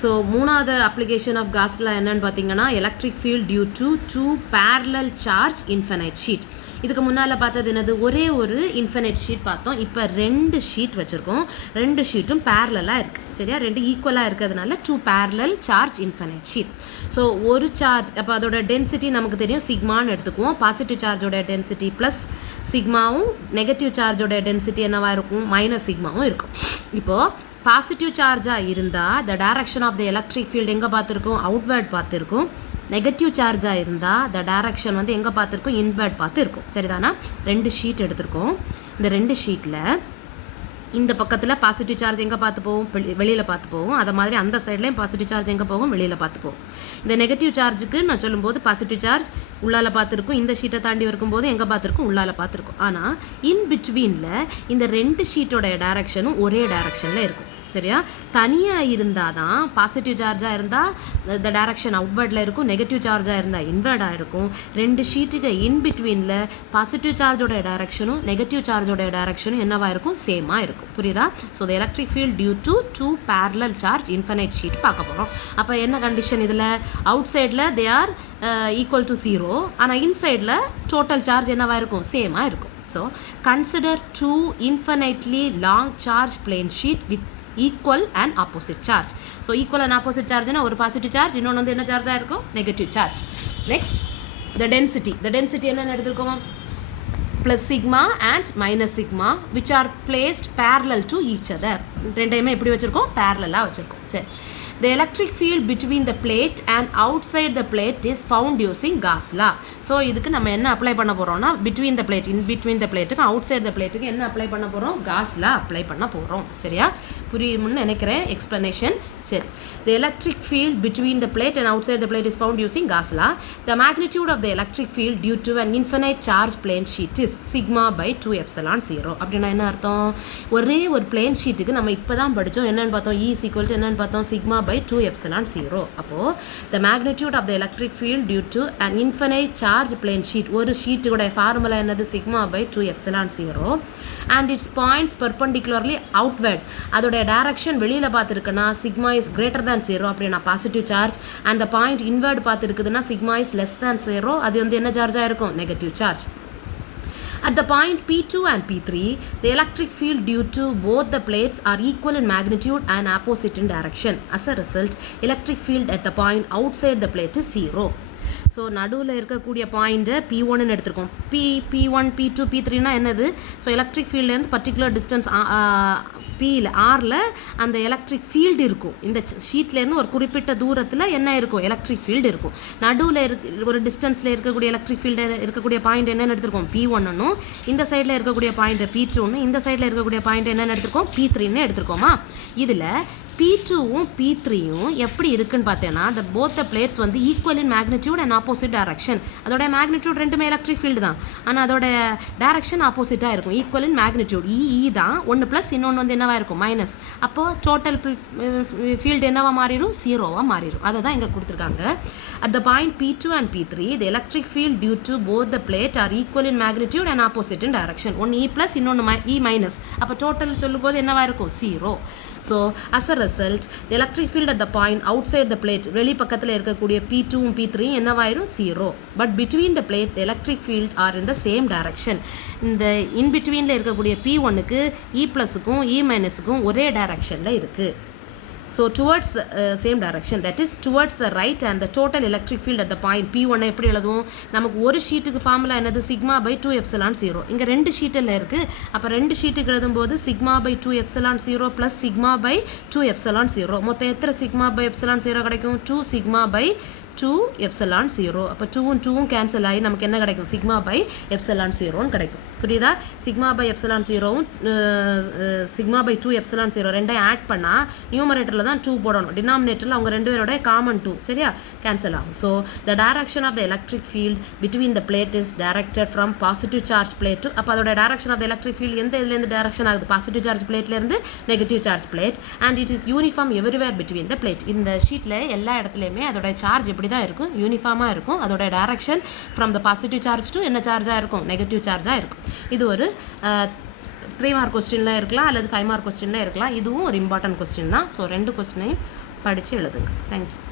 So மூணாவது application of Gauss law என்னன்னு பார்த்தீங்கன்னா electric field due to two parallel charge infinite sheet. இதுக்கு முன்னால் பார்த்தது என்னது, ஒரே ஒரு இன்ஃபைனைட் ஷீட் பார்த்தோம். இப்போ 2 ஷீட் வச்சுருக்கோம். 2 ஷீட்டும் பேரலாக இருக்குது. சரியா, 2 ஈக்குவலாக இருக்கிறதுனால 2 parallel charge infinite sheet. So ஒரு சார்ஜ், அப்போ அதோட டென்சிட்டி நமக்கு தெரியும், சிக்மான்னு எடுத்துக்குவோம். பாசிட்டிவ் சார்ஜோட டென்சிட்டி ப்ளஸ் சிக்மாவும், நெகட்டிவ் சார்ஜோட டென்சிட்டி என்னவாக இருக்கும், மைனஸ் சிக்மாவும் இருக்கும். இப்போது பாசிட்டிவ் சார்ஜாக இருந்தால் the direction of the electric field எங்கே பார்த்துருக்கோம், அவுட்வேர்ட் பார்த்துருக்கோம். நெகட்டிவ் சார்ஜாக இருந்தால் த டைரக்ஷன் வந்து எங்கே பார்த்துருக்கோம், இன்வேர்ட் பார்த்து இருக்கும். சரிதானா, 2 ஷீட் எடுத்திருக்கோம். இந்த 2 ஷீட்டில் இந்த பக்கத்தில் பாசிட்டிவ் சார்ஜ் எங்கே பார்த்து போகும், வெளியில் பார்த்து போகும். அதை மாதிரி அந்த சைட்லேயும் பாசிட்டிவ் சார்ஜ் எங்கே போகும், வெளியில் பார்த்து போகும். இந்த நெகட்டிவ் சார்ஜுக்கு நான் சொல்லும்போது பாசிட்டிவ் சார்ஜ் உள்ளால் பார்த்துருக்கும், இந்த ஷீட்டை தாண்டி இருக்கும்போது எங்கே பார்த்துருக்கும், உள்ளால் பார்த்துருக்கும். ஆனால் இன் பிட்வீனில் இந்த 2 ஷீட்டோட டைரக்ஷனும் ஒரே டைரக்ஷனில் இருக்கும். சரியா, தனியாக இருந்தால் தான் பாசிட்டிவ் சார்ஜாக இருந்தால் த டைரக்ஷன் அவுட்வேர்டில் இருக்கும், நெகட்டிவ் சார்ஜாக இருந்தால் இன்வேர்டாக இருக்கும். 2 ஷீட்டுக்கு இன் பிட்வீனில் பாசிட்டிவ் சார்ஜோட டைரக்ஷனும் நெகட்டிவ் சார்ஜோட டைரக்ஷனும் என்னவாக இருக்கும், சேமாக இருக்கும். புரியுதா? So the electric field due to 2 parallel charge infinite sheet பார்க்க போகிறோம். அப்போ என்ன கண்டிஷன் இதில், அவுட் சைடில் தே ஆர் ஈக்குவல் டு 0, ஆனால் இன்சைடில் டோட்டல் சார்ஜ் என்னவாக இருக்கும், சேமாக இருக்கும். So consider 2 infinitely long charge plane sheet with equal and opposite charge. So equal and opposite charge na ஒரு பாசிட்டிவ் சார்ஜ், இன்னொன்று வந்து என்ன சார்ஜாக இருக்கும், negative charge. Next the density என்ன எடுத்துருக்கோம், plus sigma and minus sigma which are placed parallel to each other. ரெண்டையுமே எப்படி வச்சுருக்கோம், பேரலாக வச்சுருக்கோம். சரி, the electric field between the plate and outside the plate is found using Gauss law. So இதுக்கு நம்ம என்ன அப்ளை பண்ண போகிறோம்னா, between the plate, in between the பிளேட்டுக்கு அவுட் சைட் த பிளேட்டுக்கு என்ன அப்ளை பண்ண போகிறோம், Gauss law அப்ளை பண்ண போகிறோம். சரியா, புரியும்னு நினைக்கிறேன் எக்ஸ்ப்ளனேஷன். சரி, the electric field between the plate and outside the plate is found using Gauss law. The magnitude of the electric field due to an infinite charge plane sheet is sigma by 2 epsilon 0. அப்படின்னா என்ன அர்த்தம், ஒரே ஒரு plane ஷீட்டுக்கு நம்ம இப்போ தான் படித்தோம், என்னென்னு பார்த்தோம், E is equal to என்னென்னு பார்த்தோம், sigma by 2 epsilon 0. அப்போது the magnitude of the electric field due to an infinite charge plane sheet, ஒரு ஷீட்டுடைய ஃபார்முலா என்னது, sigma by 2 epsilon 0, and its points perpendicularly outward, அதோடைய டைரக்ஷன் வெளியில் பார்த்துருக்குன்னா sigma is greater than 0 அப்படின்னா positive charge, and the point inward பார்த்துருக்குதுன்னா sigma is less than 0, அது வந்து என்ன சார்ஜாக இருக்கும், negative charge. At the point P2 and P3, the electric field due to both the plates are equal in magnitude and opposite in direction. As a result, electric field at the point outside the plate is 0. So நடுவில் இருக்கக்கூடிய point P1ன்னு எடுத்திருக்கோம். P1, P2, P3னா என்னது, so electric ஃபீல்ட்லேருந்து particular distance Pயில் ஆரில் அந்த electric field இருக்கும். இந்த ஷீட்லேருந்து ஒரு குறிப்பிட்ட தூரத்தில் என்ன இருக்கும், எலக்ட்ரிக் ஃபீல்டு இருக்கும். நடுவில் ஒரு டிஸ்டன்ஸில் இருக்கக்கூடிய எலக்ட்ரிக் ஃபீல்டு இருக்கக்கூடிய பாயிண்ட் என்னென்னு எடுத்திருக்கோம், P1ன்னு. இந்த சைடில் இருக்கக்கூடிய பாயிண்ட் P2ன்னு, இந்த சைடில் இருக்கக்கூடிய பாயிண்ட் என்னென்னு எடுத்திருக்கோம், P3ன்னு எடுத்திருக்கோமா. இதில் P2வும் P3யும் எப்படி இருக்குன்னு பார்த்தேன்னா, the both the plates வந்து equal in magnitude and opposite direction. அதோட மேக்னிடியூட் ரெண்டுமே எலக்ட்ரிக் ஃபீல்டு தான், ஆனால் அதோட டைரக்ஷன் ஆப்போசிட்டாக இருக்கும். ஈக்குவல் இன் மேக்னிடியூட் இ தான், ஒன்று ப்ளஸ் இன்னொன்று வந்து என்னவாக இருக்கும், மைனஸ். அப்போது டோட்டல் ஃபீல்டு என்னவா மாறிடும், 0வாக மாறிடும். அதை தான் இங்கே கொடுத்துருக்காங்க. At the point P2 and P3, the electric field due to both the plate are equal in magnitude and opposite in direction. ஒன்று E plus இன்னொன்று E minus. அப்போ டோட்டல் சொல்லும்போது என்னவாக இருக்கும், 0. So as a result, the electric field at the point outside the plate, வெளி பக்கத்தில் இருக்கக்கூடிய P2 P3 என்னவாயிரும், 0. But between the plate, the electric field are in the same direction. இந்த in betweenல இருக்கக்கூடிய P1க்கு E plusக்கும் E minusக்கும் ஒரே டைரக்ஷனில் இருக்குது. So towards the same direction, that is towards the right, and the total electric field at the point P1 எப்படி எழுதுவோம், நமக்கு ஒரு ஷீட்டுக்கு formula என்னது, sigma by 2 epsilon 0. இங்கே 2 ஷீட்டில் இருக்குது. அப்போ 2 ஷீட்டுக்கு எழுதும்போது sigma by 2 epsilon 0 plus sigma by 2 epsilon 0. மொத்தம் எத்தனை sigma by epsilon 0 கிடைக்கும், 2 sigma by 2 epsilon 0. அப்போ 2வும் 2வும் கேன்சல் ஆகி நமக்கு என்ன கிடைக்கும், sigma by epsilon 0ன்னு கிடைக்கும். புரியுதா, sigma by epsilon 0வும் sigma by 2 epsilon 0 ரெண்டையும் ஆட் பண்ணால் நியூமரேட்டரில் தான் 2 போடணும், டினாமினேட்டரில் அவங்க ரெண்டு பேரோட காமன் 2. சரியா, கேன்சல் ஆகும். So the direction of the electric field between the plate is directed from positive charge plate to, அப்போ அதோட direction of the electric field எந்த இதுலேருந்து டைரக்ஷன் ஆகுது, பாசிட்டிவ் சார்ஜ் பிளேட்லேருந்து negative charge plate, and it is uniform everywhere between the plate. இந்த ஷீட்டில் எல்லா இடத்துலையுமே அதோட சார்ஜ் எப்படி தான் இருக்கும், யூனிஃபார்மாக இருக்கும். அதோட direction from the positive charge to என்ன சார்ஜாக இருக்கும், நெகட்டிவ் சார்ஜாக இருக்கும். இது ஒரு 3 மார்க் கொஸ்டினில் இருக்கலாம் அல்லது 5 மார்க் கொஸ்டினில் இருக்கலாம். இதுவும் ஒரு இம்பார்ட்டன்ட் கொஸ்டின் தான். ஸோ 2 கொஸ்டினையும் படித்து எழுதுங்க. தேங்க்யூ.